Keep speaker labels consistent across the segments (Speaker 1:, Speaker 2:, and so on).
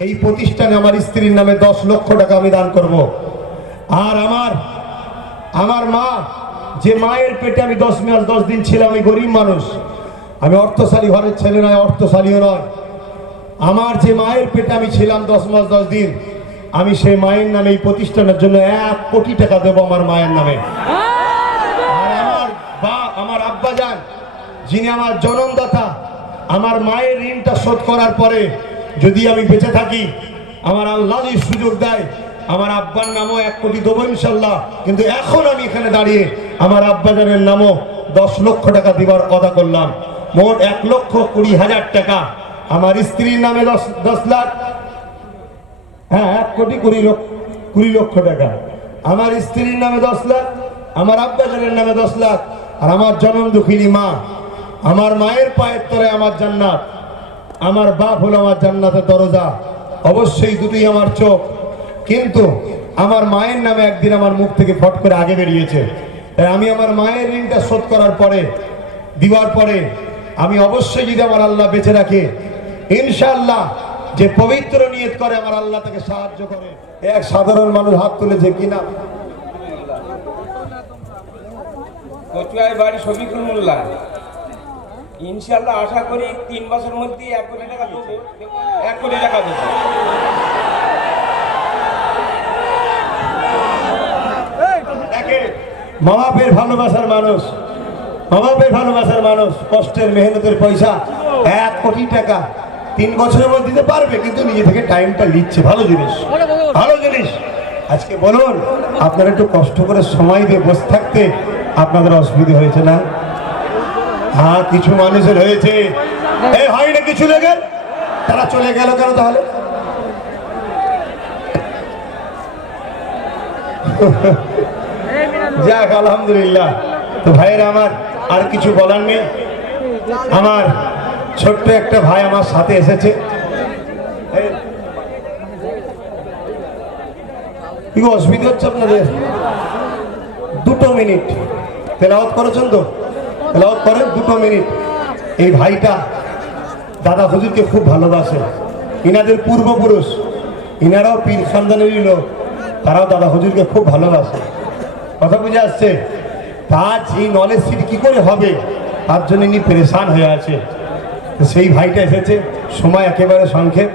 Speaker 1: এই প্রতিষ্ঠানে আমার স্ত্রীর নামে দশ লক্ষ টাকা আমি দান করব। আর আমার আমার মা, যে মায়ের পেটে আমি দশ মাস, দশ দিন ছিলাম, আমি গরিব মানুষ। আমি অর্থশালী ঘরের ছেলে নয়, অর্থশালীও নয়। আমার যে মায়ের পেটে আমি ছিলাম দশ মাস, দশ দিন, আমি সেই মায়ের নামে এই প্রতিষ্ঠানের জন্য এক কোটি টাকা দেবো আমার মায়ের নামে। আর আমার বা, আমার আব্বা যান যিনি আমার জনমদাতা, আমার মায়ের ঋণটা শোধ করার পরে যদি আমি বেঁচে থাকি, আমার আল্লাহ যদি সুযোগ দেয়, আমার আব্বার নামও এক কোটি দেবো ইনশাল্লাহ কিন্তু এখন আমি এখানে দাঁড়িয়ে আমার আব্বাজানের নামও দশ লক্ষ টাকা দিবার কথা করলাম। মোট এক লক্ষ কুড়ি হাজার টাকা। আমার স্ত্রীর নামে দশ দশ লাখ। হ্যাঁ এক কোটি কুড়ি লক্ষ কুড়ি লক্ষ টাকা। আমার স্ত্রীর নামে দশ লাখ, আমার আব্বাজানের নামে দশ লাখ। আর আমার জনম দুঃখিনী মা। আমার মায়ের পায়ের তরে আমার জান্নাত। আমার বাপ হলো আমার জান্নাতের দরজা। অবশ্যই দুটোই আমার চোখ। কিন্তু আমার মায়ের নামে একদিন আমার মুখ থেকে ফট করে আগে বেরিয়েছে। তাই আমি আমার মায়ের ঋণটা শোধ করার পরে, দিবার পরে আমি অবশ্যই যদি আমার আল্লাহ বেঁচে রাখে, ইনশাআল্লাহ যে পবিত্র নিয়ত করে আমার আল্লাহ তাকে সাহায্য করে। এক সাধারণ মানুষ হাত তুলেছে কিনা
Speaker 2: কচুয়ায় বাড়ি শফিকুল মোল্লা ইনশাল্লাহ আশা করি তিন মাসের মধ্যে এক কোটি টাকা দেবো। এক কোটি টাকা দেবো।
Speaker 1: দেখে মা বাপের ভালোবাসার মানুষ মা বাপের ভালোবাসার মানুষ, কষ্টের মেহনতের পয়সা, এক কোটি টাকা তিন বছরের মধ্যে দিতে পারবে, কিন্তু নিজে থেকে টাইমটা নিচ্ছে। ভালো জিনিস ভালো জিনিস। আজকে বলুন, আপনারা একটু কষ্ট করে সময় দিয়ে বসে থাকতে আপনাদের অসুবিধা হয়েছে না? হ্যাঁ কিছু মানুষের হয়েছে। এই কিছু লেগে তারা চলে গেল কেন তাহলে? যাক, আলহামদুলিল্লাহ। তো ভাইয়ের আমার আর কিছু বলার নেই। আমার ছোট্ট একটা ভাই আমার সাথে এসেছে। কি অসুবিধা হচ্ছে আপনাদের? দুটো মিনিট। তেলাওয়াত করেছেন তো? তেলাওয়াত করেন দুটো মিনিট। এই ভাইটা দাদা হুজুরকে খুব ভালোবাসে। ইনাদের পূর্বপুরুষ। ইনারাও পীর খানদানেরই লোক। তারাও দাদা হুজুরকে খুব ভালোবাসে। কথা বুঝে আসছে? তার এই নলেজ সিট কী করে হবে? তার জন্য ইনি পেরেশান হয়ে আছে। সেই ভাইটা এসেছে। সময় একেবারে সংক্ষেপ।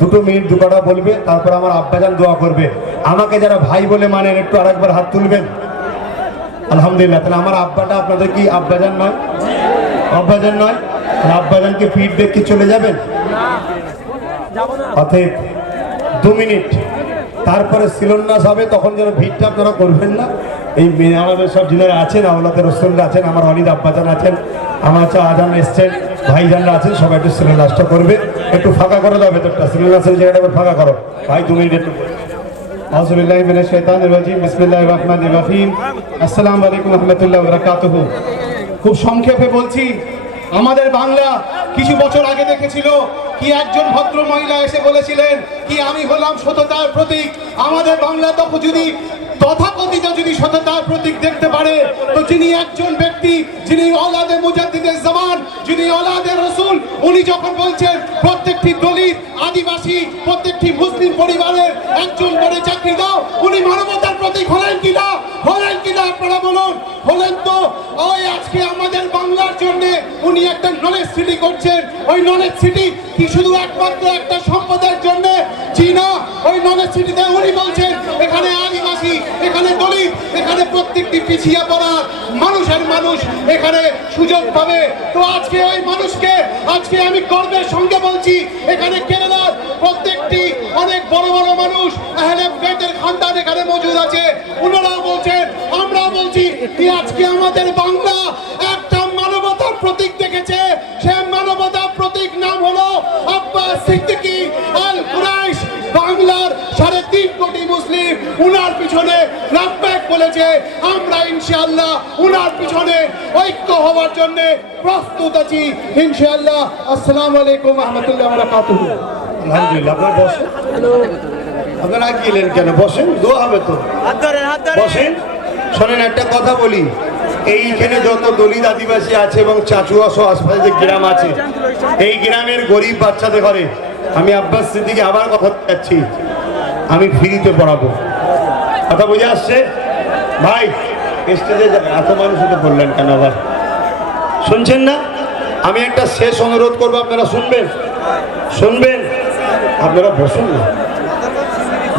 Speaker 1: দুটো মিনিট দু কথা বলবে। তারপর আমার আব্বাজান দোয়া করবে। আমাকে যারা ভাই বলে মানেন, একটু আরেকবার হাত তুলবেন? আলহামদুলিল্লাহ, তাহলে আমার আব্বাটা আপনাদের কি আব্বাজান নয়? আব্বাজান নয়? তাহলে আব্বাজানকে পিঠ দেখে চলে যাবেন? অতএব দু মিনিট। তারপরে শিলন্যাস হবে, তখন যেন ভিড়টা আপনারা করবেন না। এই আমাদের সব যিনারা আছেন, আওলাদের রসুল্লা আছেন, আমার অলিদ আব্বাজান আছেন, আমার চা আজান এসছেন ভাইজানরা আছেন, সবাই একটু শিলন্যাসটা করবে। একটু ফাঁকা করে দাও ভেতরটা, শিলন্যাসের জায়গাটা ফাঁকা করো। ভাই, দু মিনিট একটু
Speaker 3: খুব সংক্ষেপে বলছি, আমাদের বাংলা কিছু বছর আগে একজন এসে বলেছিলেন, কি আমি হলাম সততার প্রতীক? আমাদের বাংলা তখন যদি তথাকথিত যদি সততার প্রতীক দেখতে পারে, তো যিনি একজন ব্যক্তি, যিনি অলাদে মুজাদ্দিদের জামান যিনি অলাদে রসুল, উনি যখন বলছেন, প্রত্যেকটি দলিত আদিবাসী, প্রত্যেকটি মুসলিম পরিবারের একজন করে চাকরি দাও, উনি মানবতার প্রতীক হলেন কিনা হলেন কিনা আপনারা বলুন? হলেন তো ওই আজকে আমাদের বাংলার জন্য উনি একটা নলেজ সিটি করছেন। ওই নলেজ সিটি কি শুধু একমাত্র একটা সম্পদের জন্য? চীনা ওই নলেজ সিটিতে উনি বলছেন এখানে আদিবাসী এখানে দলিত প্রত্যেকটি পিছিয়ে পড়া মানুষের মানুষ এখানে সুযোগ পাবে। তো আজকে ওই মানুষকে, আজকে আমি গর্বের সঙ্গে বলছি, এখানে কেরালার প্রত্যেকটি অনেক বড় বড় মানুষ খানদান এখানে মজুদ আছে। ওনারাও বলছেন, আমরাও বলছি আজকে আমাদের বাংলা একটা মানবতার প্রতীক দেখেছে। সে মানবতার প্রতীক নাম হলো আব্বাস সিদ্দিকী আল কুরাইশ বাংলার সাড়ে তিন কোটি মুসলিম। উনার পিছনে বলেছে আমরা ইনশাআল্লাহ উনার পিছনে ঐক্য হওয়ার জন্য প্রস্তুত আছি। ইনশাআল্লাহ। আসসালামু আলাইকুম রহমতুল্লাহ বারাকাতুহু
Speaker 1: আলহামদুলিল্লাহ আপনারা বসেন। আপনারা গেলেন কেন? বসেন দোয়া হবে তো। বসেন। শোনেন একটা কথা বলি। এইখানে যত দলিত আদিবাসী আছে এবং চাচুয়া সহ আশপাশে যে গ্রাম আছে এই গ্রামের গরিব বাচ্চাদের ঘরে আমি আব্বাস সিদ্দিকে আবার কথা যাচ্ছি। আমি ফ্রিতে পড়াবো। কথা বুঝে আসছে? ভাই স্টেজে এত মানুষ তো বললেন কেন আবার? শুনছেন না? আমি একটা শেষ অনুরোধ করব আপনারা শুনবেন? শুনবেন? আপনারা বসুন না।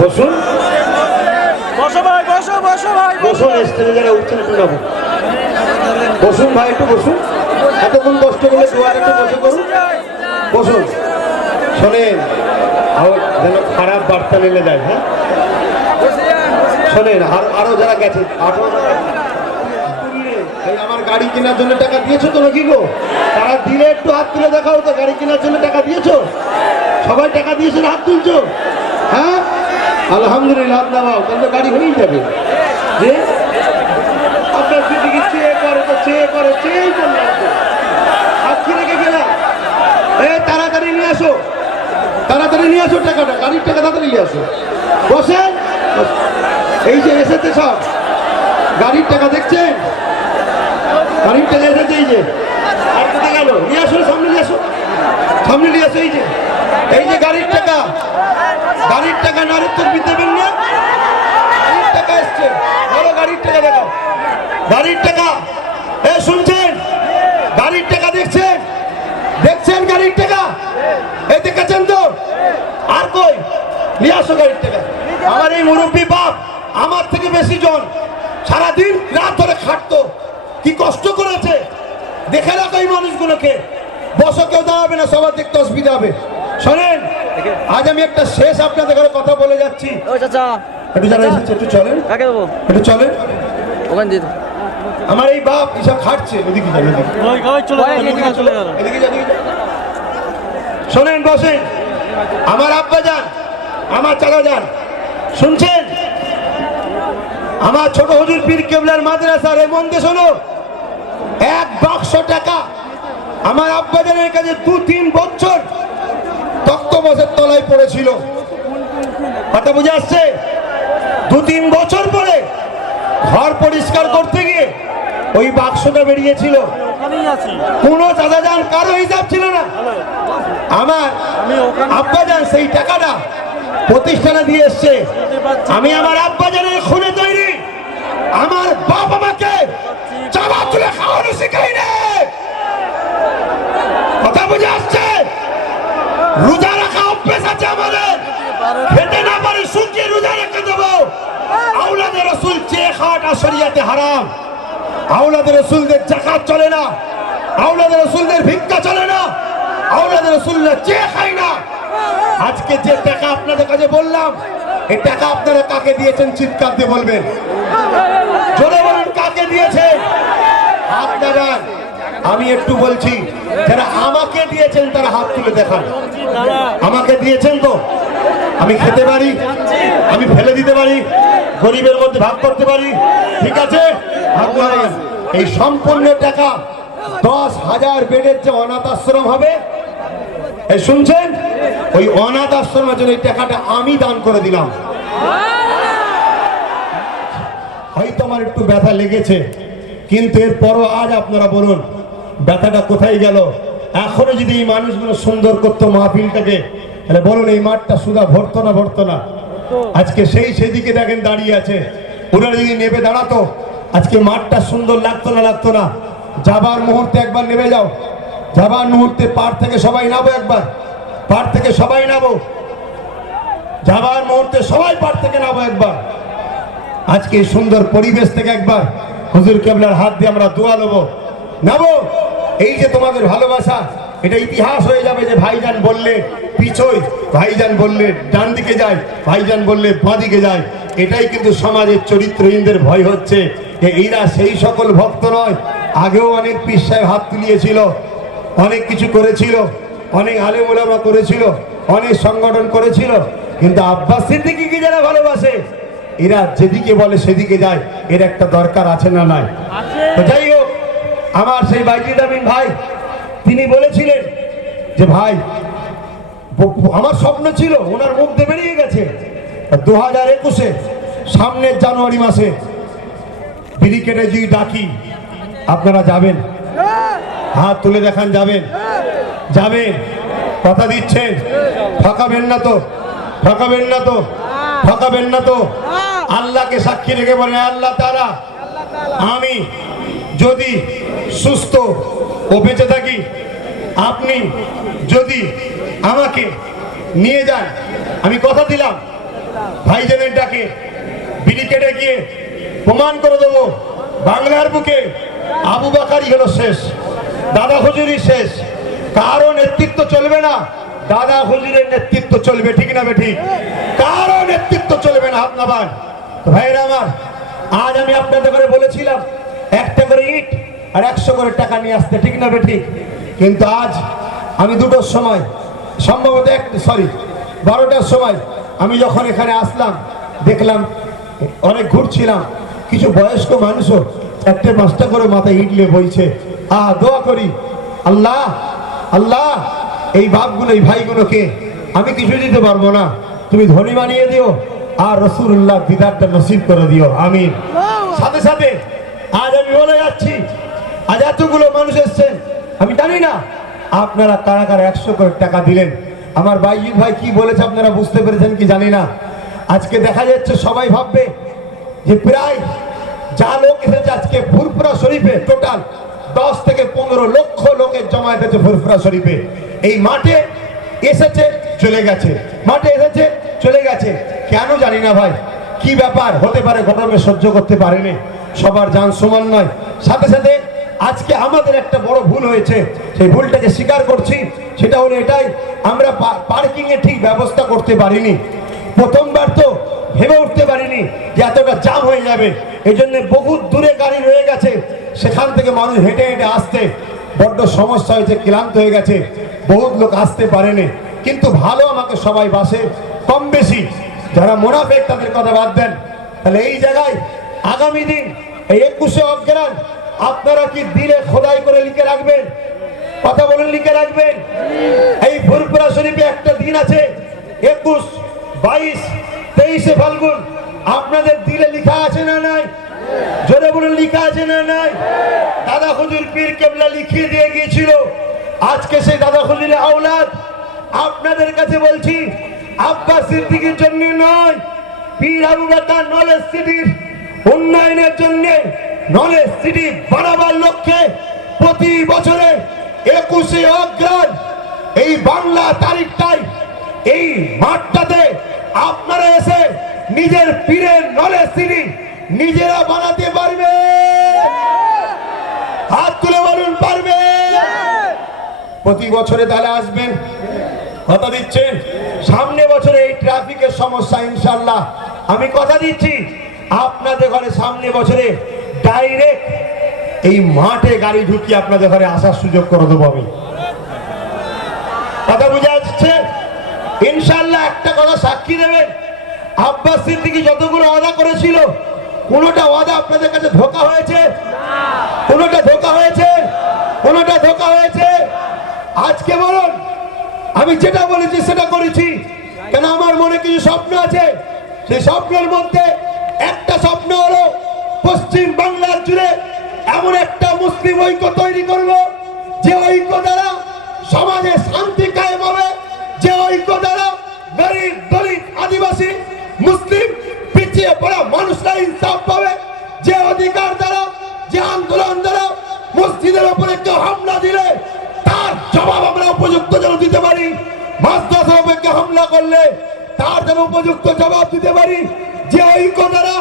Speaker 1: বসুন।
Speaker 4: বসো ভাই বসো বসো ভাই
Speaker 1: বসুন স্টেজে যারা উঠছেন বসুন ভাই একটু বসুন। এতক্ষণ কষ্ট দুয়ার একটু বসে করুন। বসুন। শোনেন যেন খারাপ বার্তা নিলে যায় হ্যাঁ? শোনেন, আর যারা গেছে এই আমার গাড়ি কেনার জন্য টাকা দিয়েছ তো নাকি গো? তারা দিলে একটু হাত তুলে দেখাও তো, গাড়ি কেনার জন্য টাকা দিয়েছ? সবাই টাকা দিয়েছ হাত তুলছো? হ্যাঁ? আলহামদুলিল্লাহ, হাত নামাও, তাহলে গাড়ি হয়েই যাবে। যে? আপনার দিকে চেয়ে করে তো চেয়ে করে চেয়েই করলাম হাত কি রেখে গেলাম এ, তাড়াতাড়ি নিয়ে আসো। তাড়াতাড়ি নিয়ে আসো টাকাটা, গাড়ির টাকা তাড়াতাড়ি নিয়ে আসো। বসেন। বস- এই যে এসেছে সব। গাড়ির টাকা দেখছেন? গাড়ির টাকা এসেছে এই যে। আর কোথায় গেল? নিয়ে আসো, সামনে নিয়ে আসো। সামনে নিয়ে আসো, এই যে। এই যে গাড়ির টাকা। গাড়ির টাকা নারীত্ব দেবেন না? গাড়ির টাকা এসছে। বলো গাড়ির টাকা দেখো গাড়ির টাকা। এ, শুনছেন? গাড়ির টাকা দেখছেন? দেখছেন গাড়ির টাকা? এই দেখেছেন তো? আর কই? নিয়ে আসো গাড়ির টাকা। আমার এই মুরব্বী বাপ আমার থেকে বেশি জন সারাদিন রাত ধরে খাটতো। কি কষ্ট করেছে। দেখে রাখো এই মানুষগুলোকে। বসো কেউ দাঁড়াবে না সবার দেখতে অসুবিধা হবে শোনেন আজ আমি একটা শেষ আপনাদের ঘরে কথা বলে যাচ্ছি।
Speaker 4: ও চাচা।
Speaker 1: একটু যারা এসেছে একটু চলেন। একটু চলেন।
Speaker 4: ওখানে দিয়ে
Speaker 1: আমার এই বাপ এসব খাটছে ওদিকে
Speaker 4: চলে চলে।
Speaker 1: শোনেন বসেন। আমার আব্বা যান আমার চাচা যান। শুনছেন? আমার ছোট হুজুর পীর কেবলার মাদ্রাসার এই মন্দির শোনো। এক বাক্স টাকা আমার আব্বাজানের কাছে দু তিন বছর তক্ত বসের তলায় পড়েছিল। কথা বুঝে আসছে? দু তিন বছর পরে ঘর পরিষ্কার করতে গিয়ে ওই বাক্সটা বেরিয়েছিল। কোনো দাদা যান কারও হিসাব ছিল না। আমার
Speaker 4: আমি ওখানে
Speaker 1: আব্বা যান সেই টাকাটা প্রতিষ্ঠানে দিয়ে এসছে। আমি আমার আব্বা জানের খুনে আমার বাপ আমাকে চাবা তুলে খাওয়ানো শিখাই কথা বুঝে আসছে? রোজা রাখা অভ্যেস আছে আমাদের। খেতে না পারে শুকিয়ে রোজা রেখে দেবো। আউলাদের রসুল চেয়ে খাওয়াটা শরিয়াতে হারাম। আউলাদের রসুলদের জাকাত চলে না। আউলাদের রসুলদের ভিক্ষা চলে না। আউলাদের রসুলরা চেয়ে খাই আজকে যে টাকা আপনাদের কাছে বললাম, এই টাকা আপনারা কাকে দিয়েছেন চিৎকার দিয়ে বলবেন? জোরে বলুন, কাকে দিয়েছেন? দেখান আমি একটু বলছি, যারা আমাকে দিয়েছেন তারা হাত তুলে দেখান। আমাকে দিয়েছেন তো? আমি খেতে পারি, আমি ফেলে দিতে পারি, গরিবের মধ্যে ভাগ করতে পারি, ঠিক আছে? এই সম্পূর্ণ টাকা দশ হাজার বেডের যে অনাথ আশ্রম হবে, এই শুনছেন? ওই অনাথ আশ্রমের জন্য এই টাকাটা আমি দান করে দিলাম। হয়তো আমার একটু ব্যথা লেগেছে, কিন্তু এরপরও আজ আপনারা বলুন, ব্যথাটা কোথায় গেল? এখনও যদি এই মানুষগুলো সুন্দর করতো মাহফিলটাকে, তাহলে বলুন এই মাঠটা সুদা ভরতো না ভরতো না? আজকে সেই সেদিকে দেখেন দাঁড়িয়ে আছে। ওনারা যদি নেবে দাঁড়াতো, আজকে মাঠটা সুন্দর লাগতো না লাগতো না? যাবার মুহূর্তে একবার নেমে যাও। যাবার মুহূর্তে পার থেকে সবাই নাবো একবার। পার থেকে সবাই নাবো যাবার মুহূর্তে সবাই পার থেকে নাবো একবার। আজকে সুন্দর পরিবেশ থেকে একবার হুজুর কেবলার হাত দিয়ে আমরা দোয়া নেব। নেব এই যে তোমাদের ভালোবাসা, এটা ইতিহাস হয়ে যাবে যে ভাইজান বললে পিছই, ভাইজান বললে ডান দিকে যায়, ভাইজান বললে বাঁ দিকে যায়। এটাই কিন্তু সমাজের চরিত্রহীনদের ভয় হচ্ছে যে এরা সেই সকল ভক্ত নয়। আগেও অনেক সাহেব হাত তুলিয়েছিল, অনেক কিছু করেছিল। অনেক আলেম ওলামা করেছিল অনেক সংগঠন করেছিল কিন্তু আব্বাস সিদ্দিকিকে যারা ভালোবাসে? এরা যেদিকে বলে সেদিকে যায় এর একটা দরকার আছে না নাই? তো যাই হোক আমার সেই বাইজিদ আমিন ভাই তিনি বলেছিলেন যে ভাই আমার স্বপ্ন ছিল ওনার মুখ দিয়ে বেরিয়ে গেছে। দু হাজার একুশে সামনের জানুয়ারি মাসে ব্রিকেটে যদি ডাকি আপনারা যাবেন। হাত তুলে দেখান, যাবেন। যাবেন। কথা দিচ্ছেন। ঠকাবেন না তো। ঠকাবেন না তো। ঠকাবেন না তো। আল্লাহকে সাক্ষী রেখে বলেন, আল্লাহ তারা আমি যদি সুস্থ ও বেঁচে থাকি, আপনি যদি আমাকে নিয়ে যান। আমি কথা দিলাম। ভাইজানের ডাকে বিড়ি কেটে গিয়ে প্রমাণ করে দেবো। বাংলার বুকে আবু বাকারি হলো শেষ। দাদা হুজুরি শেষ। কারও নেতৃত্ব চলবে না, দাদা হুজুরের নেতৃত্ব চলবে, ঠিক না বেঠিক? কারও নেতৃত্ব চলবে না নাবান। ভাইরা আমার, আজ আমি আপনাদের করে বলেছিলাম, একটা করে ইট আর একশো করে টাকা নিয়ে আসতে, ঠিক না বেঠিক? কিন্তু আজ আমি দুটোর সময়, সম্ভবত এক, সরি, বারোটার সময় আমি যখন এখানে আসলাম, দেখলাম অনেক ঘুরছিলাম, কিছু বয়স্ক মানুষও চারটে পাঁচটা করে মাথায় ইটলে বইছে। আ দোয়া করি। আল্লাহ আল্লাহ এই বাপগুলো এই ভাইগুলোকে আমি কিছু দিতে পারব না। তুমি ধনী বানিয়ে দিও আর রসুল্লাহ দিদারটা নসিব করে দিও। আমিন। সাথে সাথে আজ আমি বলে যাচ্ছি আজ এতগুলো মানুষ এসছেন আমি জানি না আপনারা কারা কারা একশো করে টাকা দিলেন। আমার বাইজিৎ ভাই কি বলেছে আপনারা বুঝতে পেরেছেন কি জানি না। আজকে দেখা যাচ্ছে সবাই ভাববে যে প্রায় যা লোক এসেছে আজকে ফুরফুরা শরীফে টোটাল দশ থেকে পনেরো লক্ষ লোকের জমায়েত হয়েছে ফুরফুরা শরীফে। এই মাঠে এসেছে, চলে গেছে। মাঠে এসেছে, চলে গেছে। কেন জানি না ভাই, কি ব্যাপার? হতে পারে গরমে সহ্য করতে পারেনি। সবার যান সমান নয়। সাথে সাথে আজকে আমাদের একটা বড় ভুল হয়েছে। সেই ভুলটাকে স্বীকার করছি, সেটা হলো এটাই। আমরা পার্কিং এর ঠিক ব্যবস্থা করতে পারিনি। প্রথমবার তো ভেবে উঠতে পারিনি যে এতটা জাম হয়ে যাবে। এই জন্য বহু দূরে গাড়ি রয়ে গেছে। সেখান থেকে মানুষ হেঁটে হেঁটে আসতে বড্ড সমস্যা হয়েছে, ক্লান্ত হয়ে গেছে। বহুত লোক আসতে পারেনি। কিন্তু ভালো আমাকে সবাই বাসে। কম বেশি যারা মোনাফেক তাদের কথা বাদ দেন। তাহলে এই জায়গায় আগামী দিন, এই একুশে অজ্ঞান আপনারা কি দিলে খোদাই করে লিখে রাখবেন? কথা বলেন, লিখে রাখবেন? এই ফুরপুরা শরীফে একটা দিন আছে, একুশ, বাইশ তেইশে ফাল্গুন, আপনাদের দিলে লিখা আছে না নাই? জোরে বলুন, লিখা আছে না নাই? দাদা হুজুর পীর কেবলা লিখিয়ে দিয়ে গিয়েছিল। আজকে সেই দাদা হুজুরের আওলাদ। আপনাদের কাছে বলছি আব্বাস সিদ্দিকের জন্য নয়, পীর আবু বাক্কার নলেজ সিটির উন্নয়নের জন্য নলেজ সিটি বাড়াবার লক্ষ্যে প্রতি বছরে একুশে অগ্রাণ এই বাংলা তারিখটাই, এই মাঠটাতে আপনারা এসে নিজের পীরের নলেজ তিনি নিজেরা বানাতে পারবে। হাত তুলে বলুন, পারবে। প্রতি বছরে তাহলে আসবেন। কথা দিচ্ছেন সামনে বছরে এই ট্রাফিকের সমস্যা ইনশাল্লাহ আমি কথা দিচ্ছি, আপনাদের ঘরে সামনে বছরে ডাইরেক্ট এই মাঠে গাড়ি ঢুকিয়ে আপনাদের ঘরে আসার সুযোগ করে দেবো আমি। কথা বুঝা যাচ্ছে? ইনশাল্লাহ একটা কথা সাক্ষী দেবেন। আব্বাস সিদ্দিকি যতগুলো ওয়াদা করেছিল, কোনোটা ওয়াদা আপনাদের কাছে ধোকা হয়েছে? কোনোটা ধোকা হয়েছে? কোনোটা ধোকা হয়েছে? আজকে বলুন, আমি যেটা বলেছি সেটা করেছি। কেন আমার মনে কিছু স্বপ্ন আছে? সেই স্বপ্নের মধ্যে একটা স্বপ্ন হলো, পশ্চিম বাংলার জুড়ে এমন একটা মুসলিম ঐক্য তৈরি করব যে ঐক্য দ্বারা সমাজে শান্তি কায়েম হবে, যে ঐক্য দ্বারা গরিব, দলিত, আদিবাসী মুসলিম পিছিয়ে পড়া মানুষরা ইনসাফ পাবে। যে অধিকার দ্বারা, যে আন্দোলন দ্বারা মসজিদের উপরে কেউ হামলা দিলে, তার জবাব আমরা উপযুক্ত যেন দিতে পারি। মাদ্রাসার উপরে হামলা করলে, তার যেন উপযুক্ত জবাব দিতে পারি। যে ঐক্য দ্বারা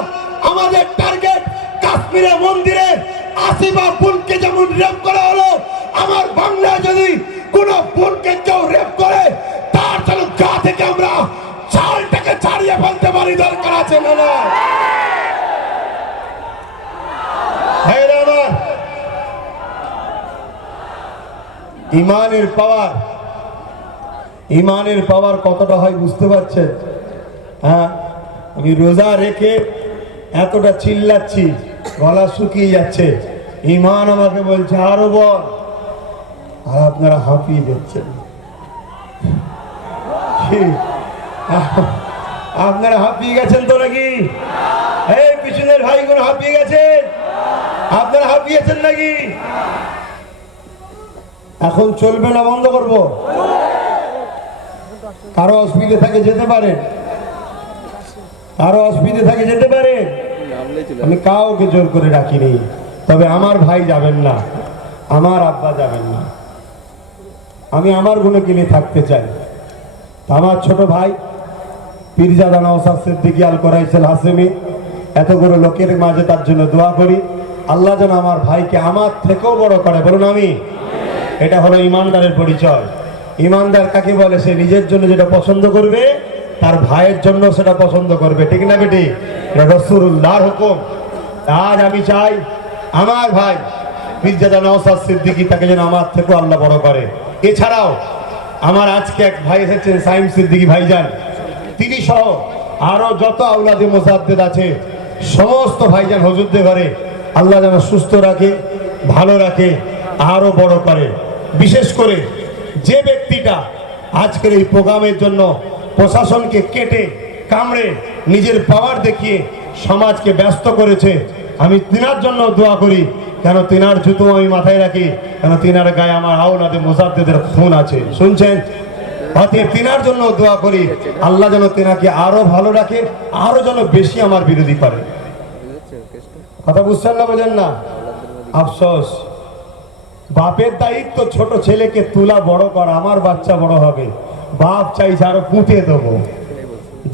Speaker 1: আমাদের টার্গেট কাশ্মীরে মন্দিরে আসিবা বোনকে যেমন রেপ করা হলো, আমার বাংলায় যদি কোন বোনকে কেউ রেপ করে, তার যেন গা থেকে আমরা চালটাকে ছাড়িয়ে ফেলতে পারি, দরকার আছে না ইমানের পাওয়ার ইমানের পাওয়ার কতটা হয় বুঝতে পারছেন? হ্যাঁ আমি রোজা রেখে এতটা চিল্লাচ্ছি, গলা শুকিয়ে যাচ্ছে। ইমান আমাকে বলছে, আরও বল। আর আপনারা হাঁপিয়ে যাচ্ছেন? আপনারা হাঁপিয়ে গেছেন তো নাকি? এই পিছনের ভাইগুলো হাঁপিয়ে গেছেন আপনারা হাঁপিয়েছেন নাকি? এখন চলবে না, বন্ধ করব। কারও অসুবিধে থাকে যেতে পারে। কারও অসুবিধে থাকে যেতে পারে। আমি কাউকে জোর করে রাখিনি তবে আমার ভাই যাবেন না। আমার আব্বা যাবেন না। আমি আমার গুণে কিনে থাকতে চাই। আমার ছোট ভাই এতগুলো লোকের মাঝে তার জন্য দোয়া করি। আল্লাহ যেন আমার ভাইকে আমার থেকেও বড় করে। বলুন আমি এটা হলো ইমানদারের পরিচয়। ইমানদার কাকে বলে? সে নিজের জন্য যেটা পছন্দ করবে, তার ভাইয়ের জন্য সেটা পছন্দ করবে। ঠিক না বেটি? রসুল্লাহর হুকুম। আজ আমি চাই আমার ভাই সিদ্দিকী তাকে যেন আমার থেকেও আল্লাহ বড় করে। এছাড়াও আমার আজকে এক ভাই এসেছেন সাইম সিদ্দিকী ভাইজান। তিনি সহ আরও যত আউলাদে মোসাদ্দেদ আছে, সমস্ত ভাইজান হজুরদের ঘরে আল্লাহ যেন সুস্থ রাখে, ভালো রাখে, আরও বড় করে। বিশেষ করে যে ব্যক্তিটা আজকের এই প্রোগ্রামের জন্য প্রশাসনকে কেটে, কামড়ে নিজের পাওয়ার দেখিয়ে সমাজকে ব্যস্ত করেছে, আমি তিনার জন্য দোয়া করি, কেন তিনার জুতো আমি মাথায় রাখি, কেন তিনার গায়ে আমার আওলাদে মোসাদ্দেদের খুন আছে। শুনছেন? অতএব তিনার জন্য দোয়া করি, আল্লাহ যেন তেনাকে আরও ভালো রাখে, আরও যেন বেশি আমার বিরোধী করে। কথা বুঝছেন না বোঝেন না? আফসোস। বাপের দায়িত্ব ছোট ছেলেকে তুলা বড় করা, আমার বাচ্চা বড় হবে। বাপ চাইছে আরও পুঁতে দেবো।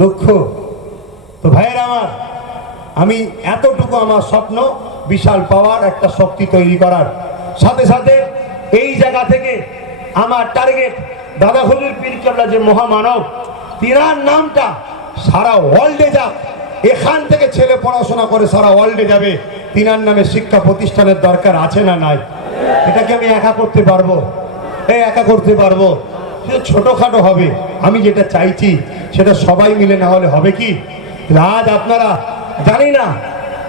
Speaker 1: দুঃখ। তো ভাইয়ের আমার, আমি এতটুকু আমার স্বপ্ন, বিশাল পাওয়ার একটা শক্তি তৈরি করার। সাথে সাথে এই জায়গা থেকে আমার টার্গেট দাদা হুজুর পীর কেবলা যে মহামানব তিনার নামটা সারা ওয়ার্ল্ডে যাক। এখান থেকে ছেলে পড়াশোনা করে সারা ওয়ার্ল্ডে যাবে। তিনার নামে শিক্ষা প্রতিষ্ঠানের দরকার আছে না নাই? এটাকে আমি একা করতে পারব? এই একা করতে পারব? ছোটখাটো হবে। আমি যেটা চাইছি, সেটা সবাই মিলে না হলে হবে কি? আজ আপনারা জানি না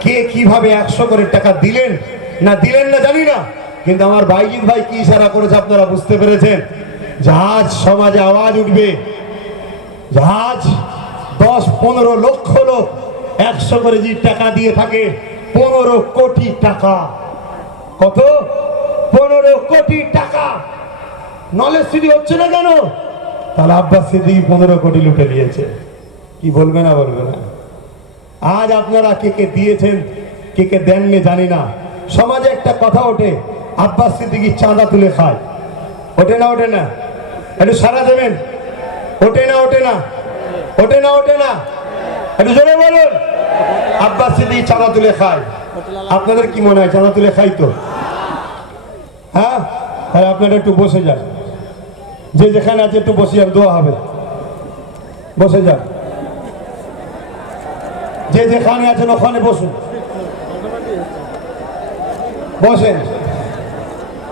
Speaker 1: কে কীভাবে একশো করে টাকা দিলেন, না দিলেন না জানি না। কিন্তু আমার বাইজিৎ ভাই কি ইশারা করেছে আপনারা বুঝতে পেরেছেন? জাহাজ সমাজে আওয়াজ উঠবে। জাহাজ দশ, পনেরো লক্ষ লোক একশো করে যে টাকা দিয়ে থাকে, পনেরো কোটি টাকা। কত? পনেরো কোটি টাকা। নলেজ সিটি হচ্ছে না কেন? তাহলে আব্বাস সিদ্দিকি পনেরো কোটি লুটে নিয়েছে। কি বলবে না বলবে না? আজ আপনারা কে কে দিয়েছেন, কে কে দেননি জানি না। সমাজে একটা কথা ওঠে, আব্বাস সিদ্দিকি চাঁদা তুলে খায়। ওঠে না ওঠে না। একটু সারা দেবেন। ওঠে না ওঠে না। ওঠে না ওঠে না। একটু জোরে বলুন। আব্বাস সিদ্দিকি চাঁদা তুলে খায়। আপনাদের কি মনে হয়, চাঁদা তুলে খাই তো? হ্যাঁ? তাহলে আপনারা একটু বসে যান। যে যেখানে আছে একটু বসে যান, দোয়া হবে। বসে যান। যে যেখানে আছেন, ওখানে বসুন। বসেন।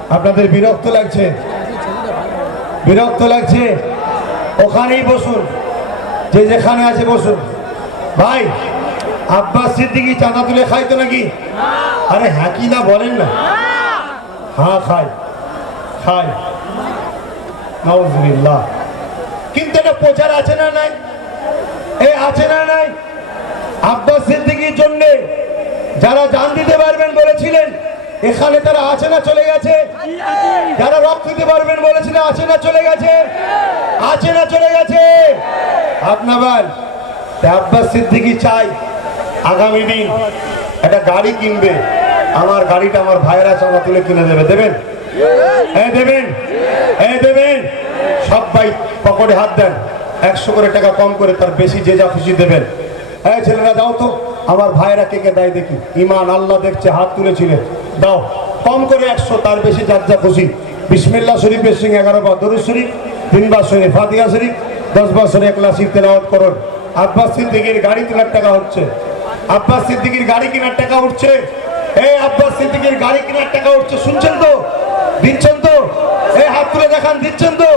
Speaker 1: আপনাদের বিরক্ত লাগছে। বিরক্ত লাগছে? ওখানেই বসুন। যে যেখানে আছে বসুন। ভাই, আব্বাস সিদ্দিকি চাঁদা তুলে খাই তো নাকি? আরে হ্যাঁ কি না বলেন না। হ্যাঁ খাই। খাই। নাউজুবিল্লাহ। কিন্তু এটা প্রচার আছে না নাই? এ আছে না নাই? আব্বাস সিদ্দিকির জন্য যারা জান দিতে পারবেন এখানে তারা আছে না, চলে গেছে? যারা রক্ত দিতে পারবেন বলেছিলেন আছে না, চলে গেছে? আছে না, চলে গেছে? আপনার আব্বাস সিদ্দিকি চাই আগামী দিন একটা গাড়ি কিনবে। আমার গাড়িটা আমার ভাইয়েরা চাঁদা তুলে কিনে দেবে। দেবেন? হ্যাঁ দেবেন? হ্যাঁ দেবেন? সবাই পকেটে হাত দেন। একশো করে টাকা কম করে তার বেশি যে যা খুশি দেবেন। হ্যাঁ ছেলেরা, দাও তো। আমার ভাইয়েরা কে কে দেয় দেখি। ইমান আল্লাহ দেখছে, হাত তুলেছিলে দাও, কম করে একশো, তার বেশি যার যা খুশি। বিসমিল্লা শরীফের সিং, এগারো বার দরুদ শরীফ তিনবার শরীফ, ফাতিহা শরীফ, দশ বছরে এক লাসিক তেলাওয়াত করুন। আব্বাস সিদ্দিকির গাড়ি কেনার টাকা হচ্ছে আব্বাস সিদ্দিকির গাড়ি কেনার টাকা উঠছে। এই আব্বাস সিদ্দিকির গাড়ি কেনার টাকা উঠছে, শুনছেন তো? দিচ্ছেন তো? এই হাত তুলে দেখান, দিচ্ছেন তো?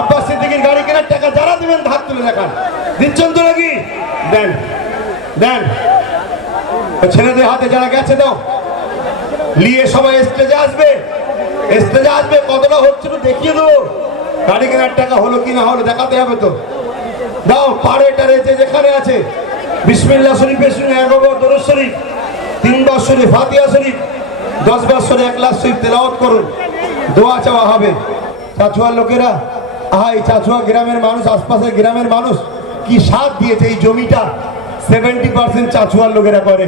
Speaker 1: আব্বাস সিদ্দিকির গাড়ি কেনার টাকা যারা দিবেন, হাত তুলে দেখান। দিচ্ছেন তো নাকি? দেন দেন। ছেলেদের হাতে যারা গেছে দাও। নিয়ে সবাই স্টেজে আসবে। স্টেজে আসবে, কতটা হচ্ছে তো দেখিয়ে দেবো। গাড়ি কেনার টাকা হলো কি না হলো দেখাতে হবে তো। দাও, পাড়ে টারে যে যেখানে আছে। বিসমিল্লা শরীফের সঙ্গে এগারো দরজ শরীফ, তিন বছরে ফাতিয়া শরীফ, দশ বছরে এক লাখ শরীফ তেলাওয়াত করুন। দোয়া চাওয়া হবে। চাচুয়ার লোকেরা আহা এই চাচুয়া গ্রামের মানুষ, আশপাশের গ্রামের মানুষ, কি সাথ দিয়েছে এই জমিটা? সেভেন্টি পার্সেন্ট চাচুয়ার লোকেরা করে।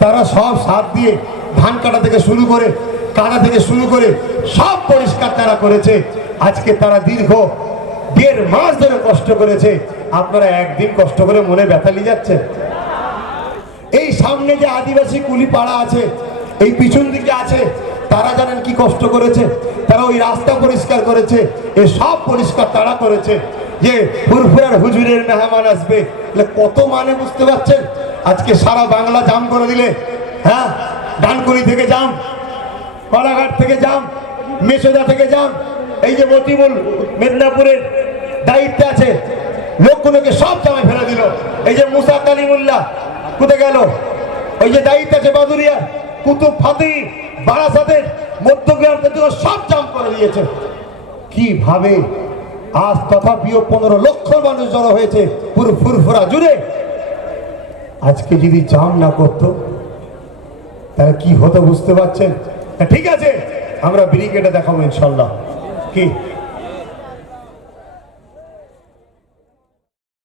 Speaker 1: তারা সব সাথ দিয়ে ধান কাটা থেকে শুরু করে কাটা থেকে শুরু করে সব পরিষ্কার তারা করেছে। আজকে তারা দীর্ঘ দেড় মাস ধরে কষ্ট করেছে। আপনারা একদিন কষ্ট করে মনে ব্যথা নিয়ে যাচ্ছে এই সামনে যে আদিবাসী কুলি পাড়া আছে, এই পিছন দিকে আছে, তারা জানেন কি কষ্ট করেছে? তারা ওই রাস্তা পরিষ্কার করেছে। এ সব পরিষ্কার তারা করেছে। যে ফুরফুরার হুজুরের মেহমান আসবে। তাহলে কত মানে বুঝতে পারছেন? আজকে সারা বাংলা জাম করে দিলে হ্যাঁ? ডানকুনি থেকে জাম কলাঘাট থেকে যাম মেসোদা থেকে যাম এই যে মতিমুল মেদিনীপুরের দায়িত্বে আছে, লোকগুলোকে সব জামে ফেলে দিল। এই যে মুসা কালিমুল্লাহ, কোথায় গেল? ওই যে দায়িত্ব আছে বাদুরিয়া, কুতুব ফাতি বারাসাতের মধ্যগ্রাম সব জাম করে দিয়েছে। কীভাবে আজ তথাপিও পনেরো লক্ষ মানুষ জড়ো হয়েছে পুরো ফুরফুরা জুড়ে। আজকে যদি জাম না করতো, তাহলে কি হতো বুঝতে পারছেন? ঠিক আছে, আমরা ব্রিগেডে দেখাবো ইনশাল্লাহ। কি?